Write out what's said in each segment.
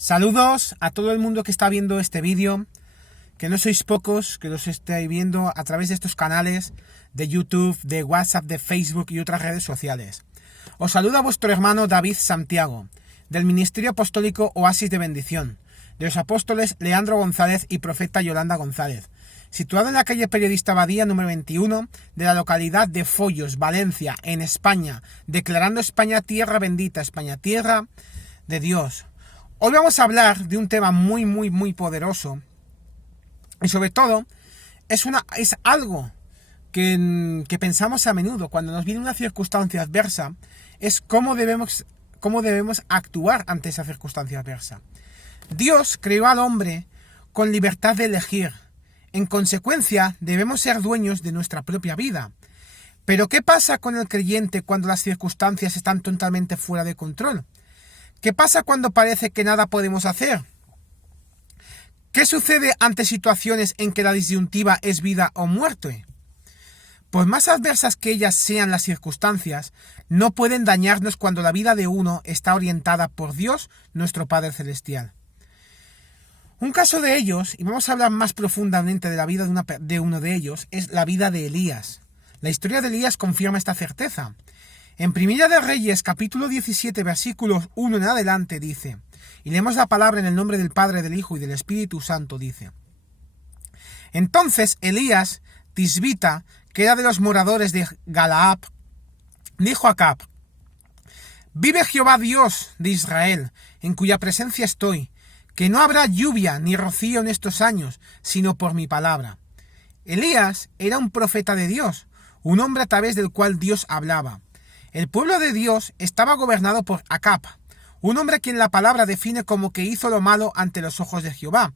Saludos a todo el mundo que está viendo este vídeo, que no sois pocos, que los estáis viendo a través de estos canales de YouTube, de WhatsApp, de Facebook y otras redes sociales. Os saluda vuestro hermano David Santiago, del Ministerio Apostólico Oasis de Bendición, de los apóstoles Leandro González y profeta Yolanda González, situado en la calle Periodista Badía número 21 de la localidad de Follos, Valencia, en España, declarando España tierra bendita, España tierra de Dios. Hoy vamos a hablar de un tema muy poderoso y sobre todo es algo que pensamos a menudo cuando nos viene una circunstancia adversa, es cómo debemos actuar ante esa circunstancia adversa. Dios creó al hombre con libertad de elegir. En consecuencia, debemos ser dueños de nuestra propia vida. Pero ¿qué pasa con el creyente cuando las circunstancias están totalmente fuera de control? ¿Qué pasa cuando parece que nada podemos hacer? ¿Qué sucede ante situaciones en que la disyuntiva es vida o muerte? Por más adversas que ellas sean las circunstancias, no pueden dañarnos cuando la vida de uno está orientada por Dios, nuestro Padre Celestial. Un caso de ellos, y vamos a hablar más profundamente de la vida de uno de ellos, es la vida de Elías. La historia de Elías confirma esta certeza. En Primera de Reyes, capítulo 17, versículos 1 en adelante, dice, y leemos la palabra en el nombre del Padre, del Hijo y del Espíritu Santo, dice: Entonces Elías, tisbita, que era de los moradores de Galaad, dijo a Acab: Vive Jehová Dios de Israel, en cuya presencia estoy, que no habrá lluvia ni rocío en estos años, sino por mi palabra. Elías era un profeta de Dios, un hombre a través del cual Dios hablaba. El pueblo de Dios estaba gobernado por Acab, un hombre a quien la palabra define como que hizo lo malo ante los ojos de Jehová.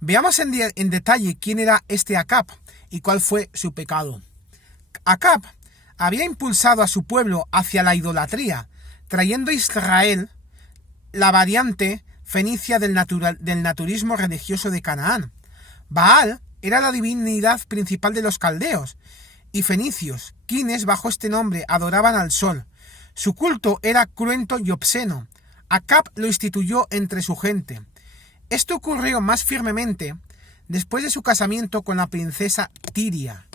Veamos en detalle quién era este Acab y cuál fue su pecado. Acab había impulsado a su pueblo hacia la idolatría, trayendo a Israel la variante fenicia del naturismo religioso de Canaán. Baal era la divinidad principal de los caldeos y fenicios, quienes bajo este nombre adoraban al sol. Su culto era cruento y obsceno. Acab lo instituyó entre su gente. Esto ocurrió más firmemente después de su casamiento con la princesa Tiria,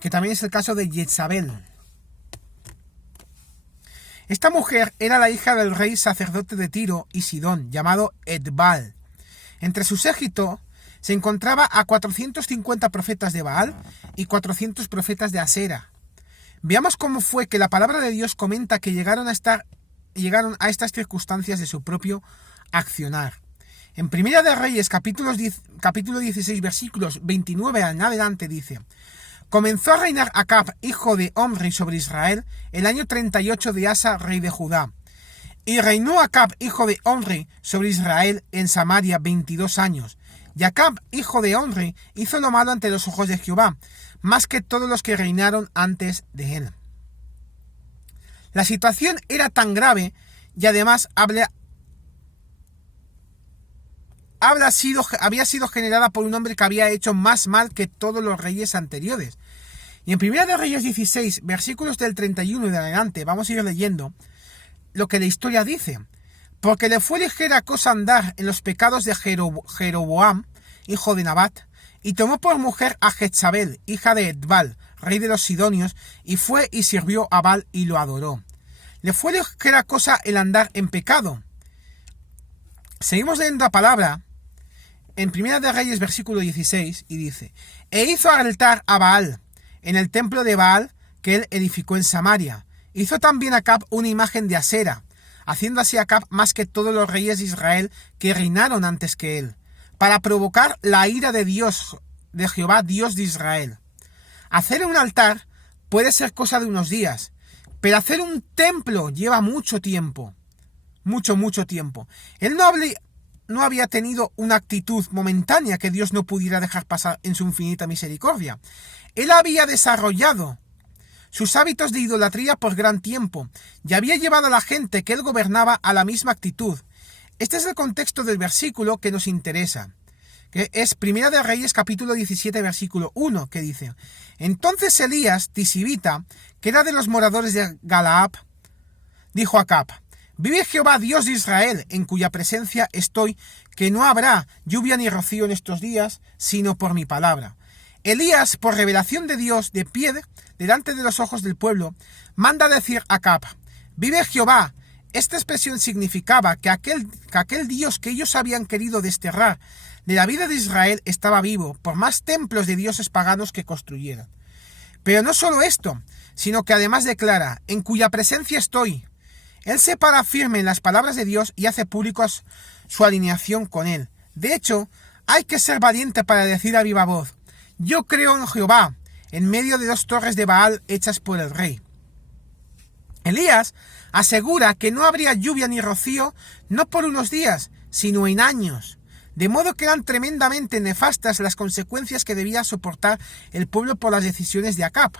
que también es el caso de Jezabel. Esta mujer era la hija del rey sacerdote de Tiro y Sidón, llamado Edbal. Entre su séquito se encontraba a 450 profetas de Baal y 400 profetas de Asera. Veamos cómo fue que la palabra de Dios comenta que llegaron a estas circunstancias de su propio accionar. En Primera de Reyes, capítulo 16, versículos 29 en adelante, dice: Comenzó a reinar Acab, hijo de Omri, sobre Israel, el año 38 de Asa, rey de Judá. Y reinó Acab, hijo de Omri, sobre Israel en Samaria 22 años. Y Acab, hijo de Omri, hizo lo malo ante los ojos de Jehová, más que todos los que reinaron antes de él. La situación era tan grave y además había sido generada por un hombre que había hecho más mal que todos los reyes anteriores. Y en Primera de Reyes 16, versículos del 31 y de adelante, vamos a ir leyendo lo que la historia dice. Porque le fue ligera cosa andar en los pecados de Jeroboam, hijo de Nabat, y tomó por mujer a Jezabel, hija de Edbal, rey de los sidonios, y fue y sirvió a Baal y lo adoró. Le fue ligera cosa el andar en pecado. Seguimos leyendo la palabra en Primera de Reyes, versículo 16, y dice: E hizo altar a Baal en el templo de Baal que él edificó en Samaria. Hizo también Acab una imagen de Asera, haciendo así Acab más que todos los reyes de Israel que reinaron antes que él, para provocar la ira de Dios, de Jehová, Dios de Israel. Hacer un altar puede ser cosa de unos días, pero hacer un templo lleva mucho tiempo. Mucho tiempo. Él no había tenido una actitud momentánea que Dios no pudiera dejar pasar en su infinita misericordia. Él había desarrollado sus hábitos de idolatría por gran tiempo y había llevado a la gente que él gobernaba a la misma actitud. Este es el contexto del versículo que nos interesa, que es Primera de Reyes, capítulo 17, versículo 1, que dice: Entonces Elías, tisibita, que era de los moradores de Galaad, dijo a Acab: Vive Jehová, Dios de Israel, en cuya presencia estoy, que no habrá lluvia ni rocío en estos días, sino por mi palabra. Elías, por revelación de Dios, de pie delante de los ojos del pueblo, manda decir a Acab: vive Jehová. Esta expresión significaba que aquel Dios que ellos habían querido desterrar de la vida de Israel estaba vivo, por más templos de dioses paganos que construyeran. Pero no solo esto, sino que además declara: en cuya presencia estoy. Él se para firme en las palabras de Dios y hace públicos su alineación con él. De hecho, hay que ser valiente para decir a viva voz: yo creo en Jehová, en medio de 2 torres de Baal hechas por el rey. Elías asegura que no habría lluvia ni rocío no por unos días, sino en años, de modo que eran tremendamente nefastas las consecuencias que debía soportar el pueblo por las decisiones de Acab.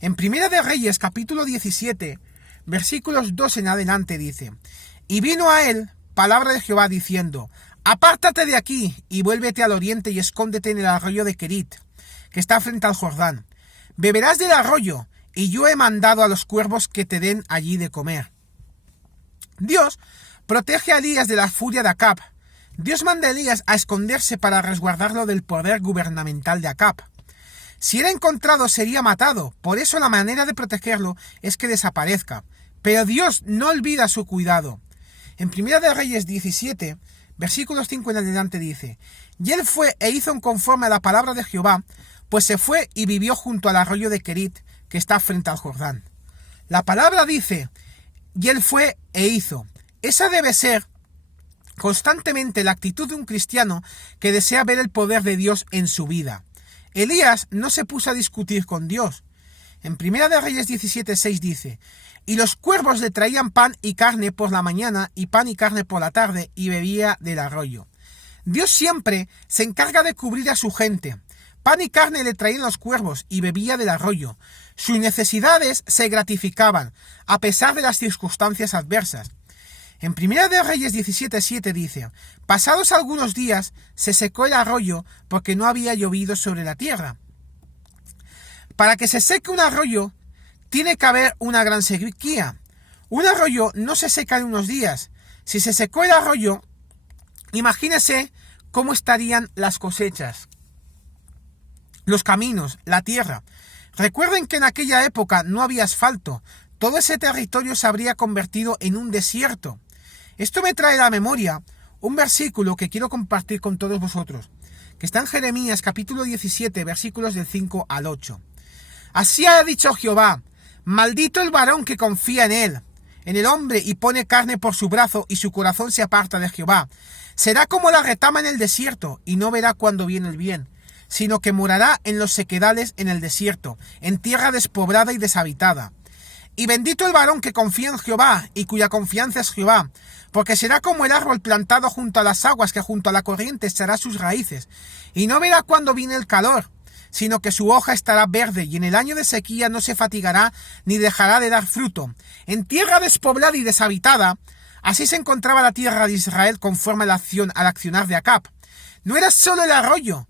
En Primera de Reyes, capítulo 17, versículos 2 en adelante dice: y vino a él palabra de Jehová diciendo: apártate de aquí y vuélvete al oriente y escóndete en el arroyo de Querit, que está frente al Jordán. Beberás del arroyo, y yo he mandado a los cuervos que te den allí de comer. Dios protege a Elías de la furia de Acab. Dios manda a Elías a esconderse para resguardarlo del poder gubernamental de Acab. Si era encontrado sería matado, por eso la manera de protegerlo es que desaparezca. Pero Dios no olvida su cuidado. En Primera de Reyes 17, versículos 5 en adelante dice: y él fue e hizo conforme a la palabra de Jehová, pues se fue y vivió junto al arroyo de Querit, que está frente al Jordán. La palabra dice: y él fue e hizo. Esa debe ser constantemente la actitud de un cristiano que desea ver el poder de Dios en su vida. Elías no se puso a discutir con Dios. En Primera de Reyes 17:6 dice: y los cuervos le traían pan y carne por la mañana y pan y carne por la tarde, y bebía del arroyo. Dios siempre se encarga de cubrir a su gente. Pan y carne le traían los cuervos y bebía del arroyo. Sus necesidades se gratificaban, a pesar de las circunstancias adversas. En Primera de Reyes 17:7 dice: pasados algunos días se secó el arroyo porque no había llovido sobre la tierra. Para que se seque un arroyo, tiene que haber una gran sequía. Un arroyo no se seca en unos días. Si se secó el arroyo, imagínese cómo estarían las cosechas, los caminos, la tierra. Recuerden que en aquella época no había asfalto. Todo ese territorio se habría convertido en un desierto. Esto me trae a la memoria un versículo que quiero compartir con todos vosotros, que está en Jeremías capítulo 17, versículos del 5 al 8. Así ha dicho Jehová: maldito el varón que confía en el hombre, y pone carne por su brazo, y su corazón se aparta de Jehová. Será como la retama en el desierto, y no verá cuando viene el bien, sino que morará en los sequedales en el desierto, en tierra despoblada y deshabitada. Y bendito el varón que confía en Jehová, y cuya confianza es Jehová, porque será como el árbol plantado junto a las aguas, que junto a la corriente echará sus raíces, y no verá cuando viene el calor, sino que su hoja estará verde, y en el año de sequía no se fatigará, ni dejará de dar fruto. En tierra despoblada y deshabitada, así se encontraba la tierra de Israel conforme al accionar de Acab. No era solo el arroyo,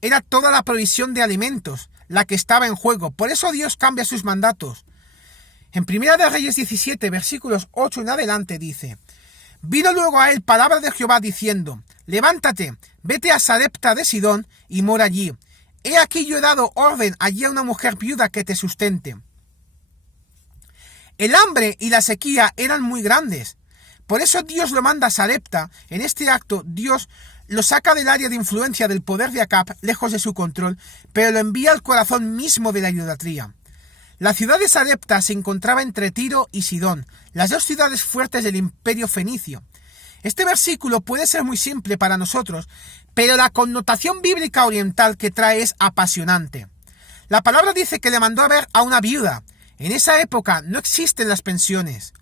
era toda la provisión de alimentos la que estaba en juego. Por eso Dios cambia sus mandatos. En Primera de Reyes 17, versículos 8 en adelante dice: vino luego a él palabra de Jehová diciendo: levántate, vete a Sarepta de Sidón y mora allí. He aquí yo he dado orden allí a una mujer viuda que te sustente. El hambre y la sequía eran muy grandes. Por eso Dios lo manda a Sarepta. En este acto Dios lo saca del área de influencia del poder de Acab, lejos de su control, pero lo envía al corazón mismo de la idolatría. La ciudad de Sarepta se encontraba entre Tiro y Sidón, las 2 ciudades fuertes del imperio fenicio. Este versículo puede ser muy simple para nosotros, pero la connotación bíblica oriental que trae es apasionante. La palabra dice que le mandó a ver a una viuda. En esa época no existen las pensiones.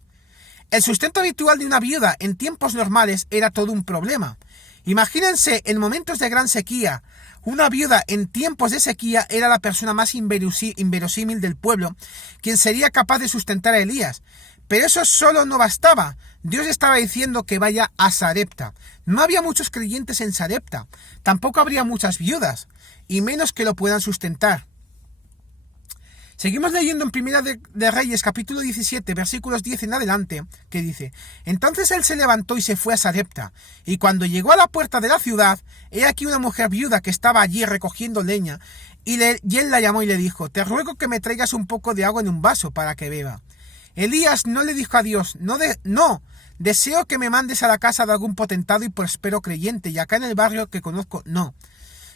El sustento habitual de una viuda en tiempos normales era todo un problema. Imagínense en momentos de gran sequía. Una viuda en tiempos de sequía era la persona más inverosímil del pueblo, quien sería capaz de sustentar a Elías. Pero eso solo no bastaba. Dios estaba diciendo que vaya a Sarepta. No había muchos creyentes en Sarepta. Tampoco habría muchas viudas, y menos que lo puedan sustentar. Seguimos leyendo en Primera de Reyes, capítulo 17, versículos 10 en adelante, que dice: Entonces él se levantó y se fue a Sarepta, y cuando llegó a la puerta de la ciudad, he aquí una mujer viuda que estaba allí recogiendo leña, y él la llamó y le dijo: Te ruego que me traigas un poco de agua en un vaso para que beba. Elías no le dijo a Dios: No, deseo que me mandes a la casa de algún potentado y próspero creyente, y acá en el barrio que conozco, no.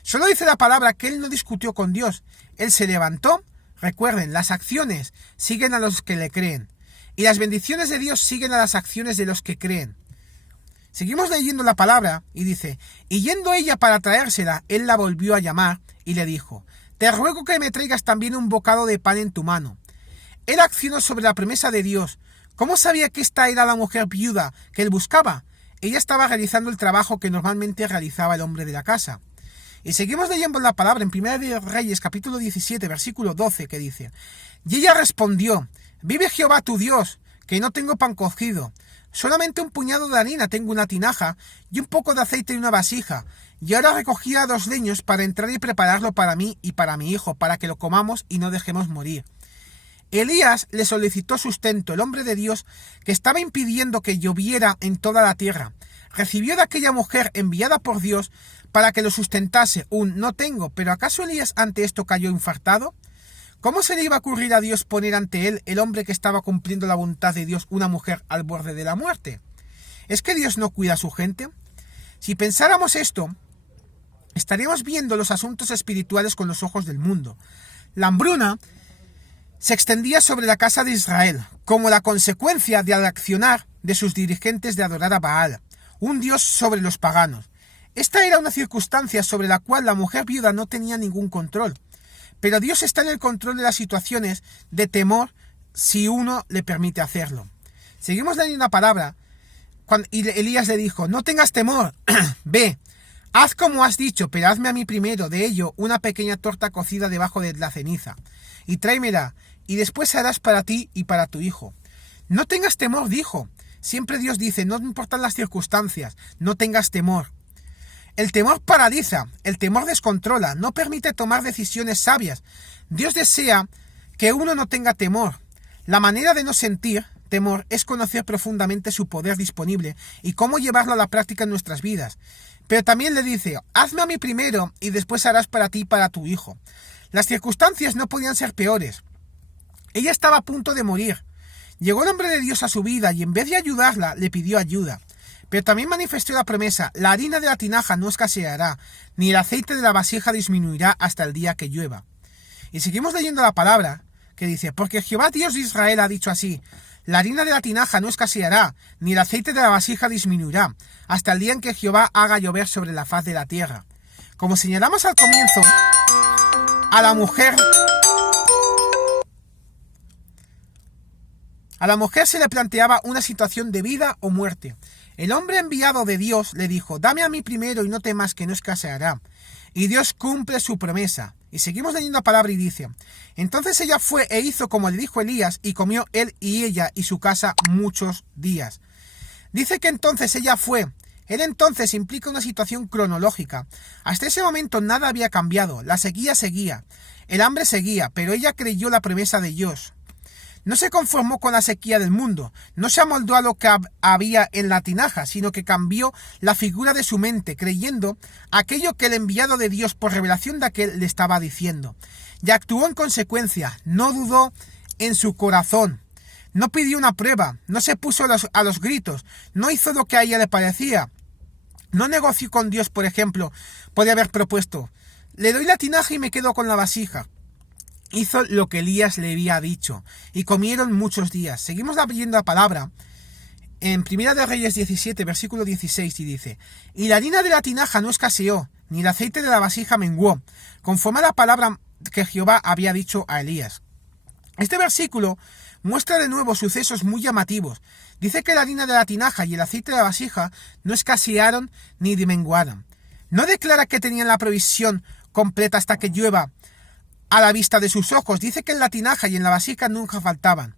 Solo dice la palabra que él no discutió con Dios. Él se levantó. Recuerden, las acciones siguen a los que le creen, y las bendiciones de Dios siguen a las acciones de los que creen. Seguimos leyendo la palabra, y dice: Y yendo ella para traérsela, él la volvió a llamar, y le dijo: Te ruego que me traigas también un bocado de pan en tu mano. Él accionó sobre la promesa de Dios. ¿Cómo sabía que esta era la mujer viuda que él buscaba? Ella estaba realizando el trabajo que normalmente realizaba el hombre de la casa. Y seguimos leyendo la palabra en Primera de Reyes, capítulo 17, versículo 12, que dice: Y ella respondió: Vive Jehová tu Dios, que no tengo pan cocido. Solamente un puñado de harina tengo en una tinaja, y un poco de aceite en una vasija. Y ahora recogía 2 leños para entrar y prepararlo para mí y para mi hijo, para que lo comamos y no dejemos morir. Elías le solicitó sustento, el hombre de Dios, que estaba impidiendo que lloviera en toda la tierra. Recibió de aquella mujer enviada por Dios para que lo sustentase un no tengo. ¿Pero acaso Elías ante esto cayó infartado? ¿Cómo se le iba a ocurrir a Dios poner ante él, el hombre que estaba cumpliendo la voluntad de Dios, una mujer al borde de la muerte? ¿Es que Dios no cuida a su gente? Si pensáramos esto, estaríamos viendo los asuntos espirituales con los ojos del mundo. La hambruna se extendía sobre la casa de Israel, como la consecuencia del accionar de sus dirigentes de adorar a Baal, un dios sobre los paganos. Esta era una circunstancia sobre la cual la mujer viuda no tenía ningún control. Pero Dios está en el control de las situaciones de temor si uno le permite hacerlo. Seguimos leyendo la palabra, y Elías le dijo: No tengas temor, ve, haz como has dicho, pero hazme a mí primero de ello una pequeña torta cocida debajo de la ceniza, y tráemela, y después harás para ti y para tu hijo. No tengas temor, dijo. Siempre Dios dice: no importan las circunstancias, no tengas temor. El temor paraliza, el temor descontrola, no permite tomar decisiones sabias. Dios desea que uno no tenga temor. La manera de no sentir temor es conocer profundamente su poder disponible y cómo llevarlo a la práctica en nuestras vidas. Pero también le dice: hazme a mí primero y después harás para ti y para tu hijo. Las circunstancias no podían ser peores. Ella estaba a punto de morir. Llegó el hombre de Dios a su vida y en vez de ayudarla, le pidió ayuda. Pero también manifestó la promesa: la harina de la tinaja no escaseará, ni el aceite de la vasija disminuirá hasta el día que llueva. Y seguimos leyendo la palabra, que dice: porque Jehová Dios de Israel ha dicho así: la harina de la tinaja no escaseará, ni el aceite de la vasija disminuirá, hasta el día en que Jehová haga llover sobre la faz de la tierra. Como señalamos al comienzo, a la mujer se le planteaba una situación de vida o muerte. El hombre enviado de Dios le dijo: dame a mí primero y no temas que no escaseará. Y Dios cumple su promesa. Y seguimos leyendo la palabra y dice: entonces ella fue e hizo como le dijo Elías, y comió él y ella y su casa muchos días. Dice que entonces ella fue. Él entonces implica una situación cronológica. Hasta ese momento nada había cambiado. La sequía seguía. El hambre seguía, pero ella creyó la promesa de Dios. No se conformó con la sequía del mundo, no se amoldó a lo que había en la tinaja, sino que cambió la figura de su mente, creyendo aquello que el enviado de Dios por revelación de aquel le estaba diciendo. Y actuó en consecuencia, no dudó en su corazón, no pidió una prueba, no se puso a los gritos, no hizo lo que a ella le parecía. No negoció con Dios, por ejemplo, podía haber propuesto: le doy la tinaja y me quedo con la vasija. Hizo lo que Elías le había dicho, y comieron muchos días. Seguimos leyendo la palabra en Primera de Reyes 17, versículo 16, y dice: y la harina de la tinaja no escaseó, ni el aceite de la vasija menguó, conforme a la palabra que Jehová había dicho a Elías. Este versículo muestra de nuevo sucesos muy llamativos. Dice que la harina de la tinaja y el aceite de la vasija no escasearon ni menguaron. No declara que tenían la provisión completa hasta que llueva a la vista de sus ojos. Dice que en la tinaja y en la vasija nunca faltaban.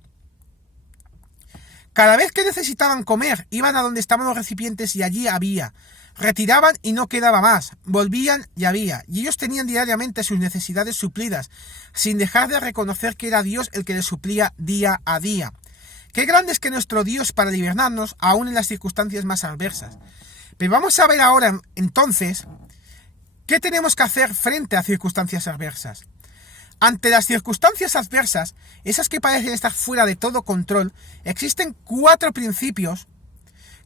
Cada vez que necesitaban comer, iban a donde estaban los recipientes y allí había. Retiraban y no quedaba más. Volvían y había. Y ellos tenían diariamente sus necesidades suplidas, sin dejar de reconocer que era Dios el que les suplía día a día. Qué grande es que nuestro Dios para liberarnos aún en las circunstancias más adversas. Pero vamos a ver ahora, entonces, ¿qué tenemos que hacer frente a circunstancias adversas? Ante las circunstancias adversas, esas que parecen estar fuera de todo control, existen 4 principios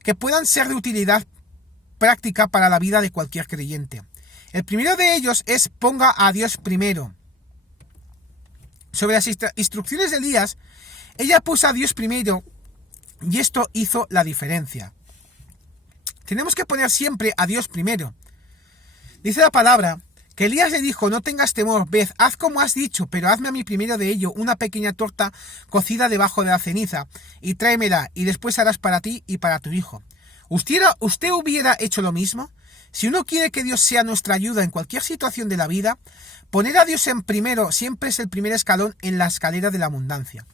que puedan ser de utilidad práctica para la vida de cualquier creyente. El primero de ellos es ponga a Dios primero. Sobre las instrucciones de Elías, ella puso a Dios primero y esto hizo la diferencia. Tenemos que poner siempre a Dios primero. Dice la palabra que Elías le dijo, no tengas temor, ved, haz como has dicho, pero hazme a mí primero de ello una pequeña torta cocida debajo de la ceniza, y tráemela, y después harás para ti y para tu hijo. ¿Usted hubiera hecho lo mismo? Si uno quiere que Dios sea nuestra ayuda en cualquier situación de la vida, poner a Dios en primero siempre es el primer escalón en la escalera de la abundancia.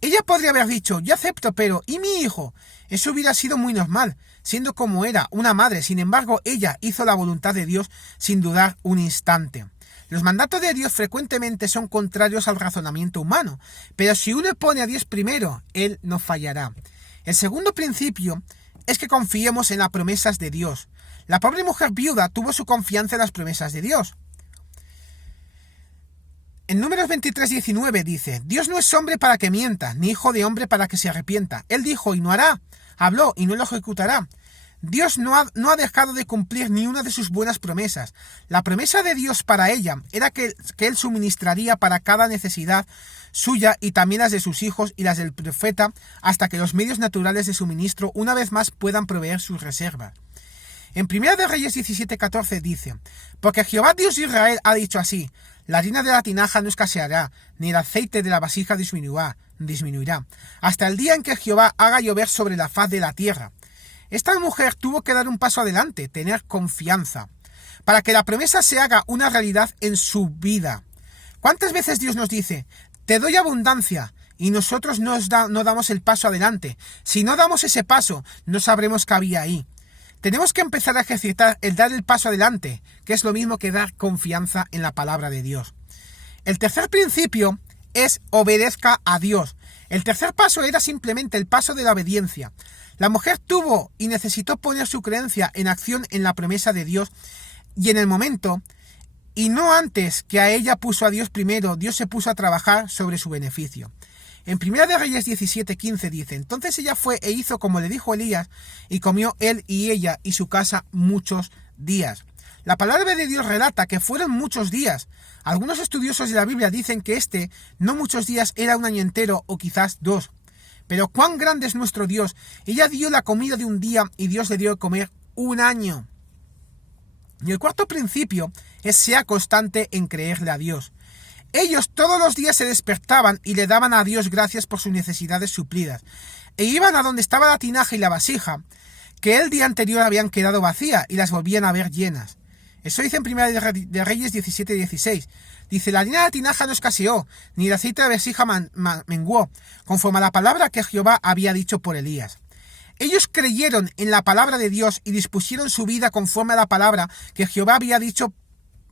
Ella podría haber dicho, yo acepto, pero ¿y mi hijo? Eso hubiera sido muy normal, siendo como era, una madre. Sin embargo, ella hizo la voluntad de Dios sin dudar un instante. Los mandatos de Dios frecuentemente son contrarios al razonamiento humano, pero si uno pone a Dios primero, Él no fallará. El segundo principio es que confiemos en las promesas de Dios. La pobre mujer viuda tuvo su confianza en las promesas de Dios. En Números 23:19 dice, Dios no es hombre para que mienta, ni hijo de hombre para que se arrepienta. Él dijo y no hará, habló y no lo ejecutará. Dios no ha dejado de cumplir ni una de sus buenas promesas. La promesa de Dios para ella era que Él suministraría para cada necesidad suya y también las de sus hijos y las del profeta, hasta que los medios naturales de suministro una vez más puedan proveer sus reservas. En 1 de Reyes 17:14 dice, porque Jehová Dios de Israel ha dicho así, la harina de la tinaja no escaseará, ni el aceite de la vasija disminuirá, hasta el día en que Jehová haga llover sobre la faz de la tierra. Esta mujer tuvo que dar un paso adelante, tener confianza, para que la promesa se haga una realidad en su vida. ¿Cuántas veces Dios nos dice, te doy abundancia, y nosotros no damos el paso adelante? Si no damos ese paso, no sabremos qué había ahí. Tenemos que empezar a ejercitar el dar el paso adelante, que es lo mismo que dar confianza en la palabra de Dios. El tercer principio es obedezca a Dios. El tercer paso era simplemente el paso de la obediencia. La mujer tuvo y necesitó poner su creencia en acción en la promesa de Dios y en el momento, y no antes que a ella puso a Dios primero, Dios se puso a trabajar sobre su beneficio. En 1 de Reyes 17:15 dice, entonces ella fue e hizo como le dijo Elías, y comió él y ella y su casa muchos días. La palabra de Dios relata que fueron muchos días. Algunos estudiosos de la Biblia dicen que no muchos días, era un año entero o quizás 2. Pero cuán grande es nuestro Dios. Ella dio la comida de un día y Dios le dio de comer un año. Y el cuarto principio es sea constante en creerle a Dios. Ellos todos los días se despertaban y le daban a Dios gracias por sus necesidades suplidas, e iban a donde estaba la tinaja y la vasija, que el día anterior habían quedado vacía, y las volvían a ver llenas. Eso dice en 1 de Reyes 17:16. Dice, la harina de la tinaja no escaseó, ni el aceite de la vasija menguó, conforme a la palabra que Jehová había dicho por Elías. Ellos creyeron en la palabra de Dios y dispusieron su vida conforme a la palabra que Jehová había dicho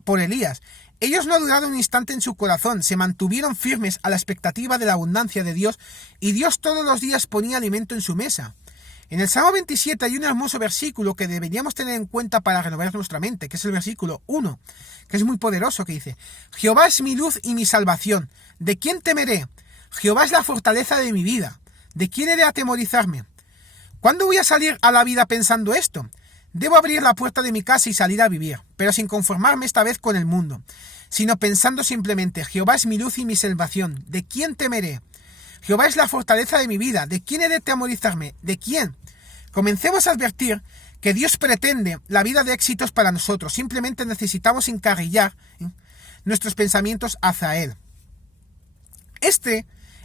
por Elías. Ellos no duraron un instante en su corazón, se mantuvieron firmes a la expectativa de la abundancia de Dios, y Dios todos los días ponía alimento en su mesa. En el Salmo 27 hay un hermoso versículo que deberíamos tener en cuenta para renovar nuestra mente, que es el versículo 1, que es muy poderoso, que dice, Jehová es mi luz y mi salvación, ¿de quién temeré? Jehová es la fortaleza de mi vida, ¿de quién he de atemorizarme? ¿Cuándo voy a salir a la vida pensando esto? Debo abrir la puerta de mi casa y salir a vivir, pero sin conformarme esta vez con el mundo, sino pensando simplemente, Jehová es mi luz y mi salvación, ¿de quién temeré? Jehová es la fortaleza de mi vida, ¿de quién he de atemorizarme? ¿De quién? Comencemos a advertir que Dios pretende la vida de éxitos para nosotros, simplemente necesitamos encarrilar nuestros pensamientos hacia Él.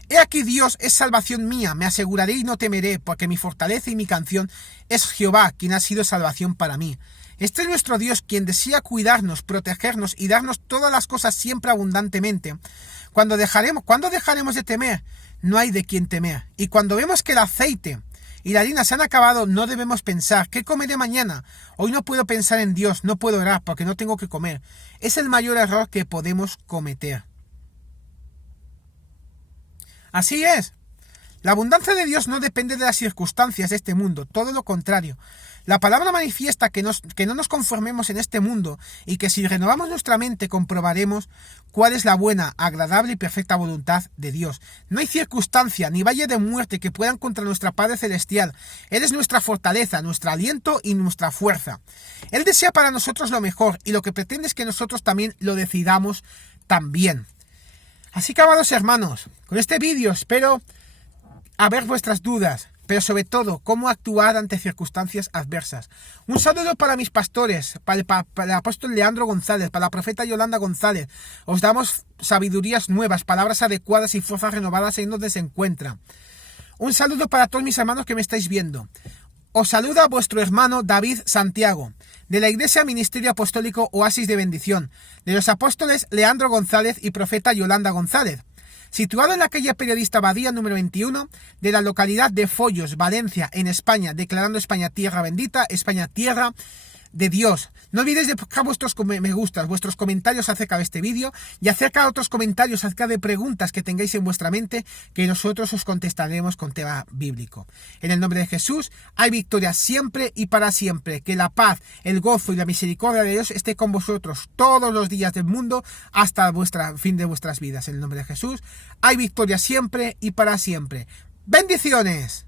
He aquí Dios es salvación mía, me aseguraré y no temeré, porque mi fortaleza y mi canción es Jehová, quien ha sido salvación para mí. Este es nuestro Dios, quien desea cuidarnos, protegernos y darnos todas las cosas siempre abundantemente. ¿Cuándo dejaremos de temer? No hay de quién temer. Y cuando vemos que el aceite y la harina se han acabado, no debemos pensar, ¿qué comeré mañana? Hoy no puedo pensar en Dios, no puedo orar porque no tengo que comer. Es el mayor error que podemos cometer. Así es. La abundancia de Dios no depende de las circunstancias de este mundo, todo lo contrario. La palabra manifiesta que no nos conformemos en este mundo y que si renovamos nuestra mente comprobaremos cuál es la buena, agradable y perfecta voluntad de Dios. No hay circunstancia ni valle de muerte que puedan contra nuestra Padre Celestial. Él es nuestra fortaleza, nuestro aliento y nuestra fuerza. Él desea para nosotros lo mejor y lo que pretende es que nosotros también lo decidamos también. Así que, amados hermanos, con este vídeo espero a ver vuestras dudas, pero sobre todo, cómo actuar ante circunstancias adversas. Un saludo para mis pastores, para el apóstol Leandro González, para la profeta Yolanda González. Os damos sabidurías nuevas, palabras adecuadas y fuerzas renovadas en donde se encuentran. Un saludo para todos mis hermanos que me estáis viendo. Os saluda vuestro hermano David Santiago, de la Iglesia Ministerio Apostólico Oasis de Bendición, de los apóstoles Leandro González y profeta Yolanda González, situado en la calle Periodista Badía número 21 de la localidad de Follos, Valencia, en España, declarando España tierra bendita, España tierra de Dios. No olvidéis de dejar vuestros me gustas, vuestros comentarios acerca de este vídeo y acerca de otros comentarios acerca de preguntas que tengáis en vuestra mente que nosotros os contestaremos con tema bíblico. En el nombre de Jesús hay victoria siempre y para siempre. Que la paz, el gozo y la misericordia de Dios esté con vosotros todos los días del mundo hasta el fin de vuestras vidas. En el nombre de Jesús hay victoria siempre y para siempre. ¡Bendiciones!